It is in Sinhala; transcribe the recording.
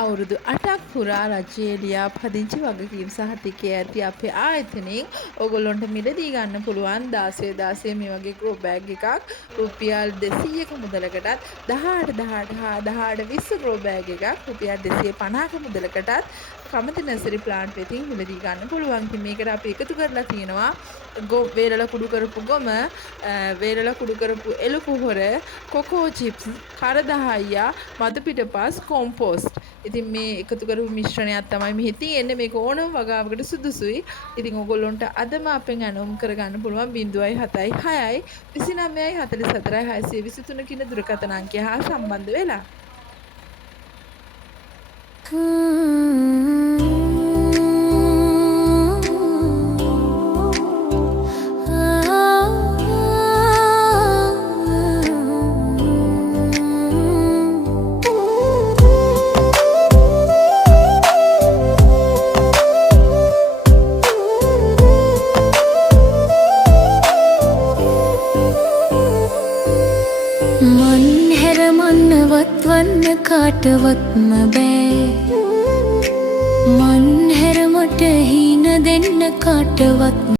අවුරුදු 8ක් පුරා රජයේ ලියාපදිංචි වගකීම් සහතිකය ඇති අපේ ආයතනයෙන් ඔයගොල්ලන්ට මිලදී ගන්න පුළුවන් 16 මේ වගේ ග්‍රෝ බෑග් එකක් රුපියල් 200ක මුදලකටත් 18 ග්‍රෝ බෑග් එකක් රුපියල් 250ක මුදලකටත් කමති නර්සරි ප්ලාන්ට් වෙතින් මිලදී ගන්න පුළුවන්. ඉතින් මේකට අපි එකතු කරලා තියෙනවා වේරලා කුඩු කරපු ගොම, වේරලා කුඩු කරපු එළු පොහොර, කොකෝ චිප්ස්, කරදහයියා, මද පිටපස්, කොම්පෝස්ට්. ඉතින් මේ එකතු කරපු මිශ්‍රණයක් තමයි මෙහි තියෙන්නේ. මේක ඕනම වගාවකට සුදුසුයි. ඉතින් ඔයගොල්ලන්ට අදම අපෙන් අනුම් කරගන්න පුළුවන් 076 29 44 623 කියන දුරකථන අංකය හා සම්බන්ධ වෙලා. මන් හැර මන්නවත් වන්න කාටවත්ම බෑ මන් හැර මට හීන දෙන්න කාටවත්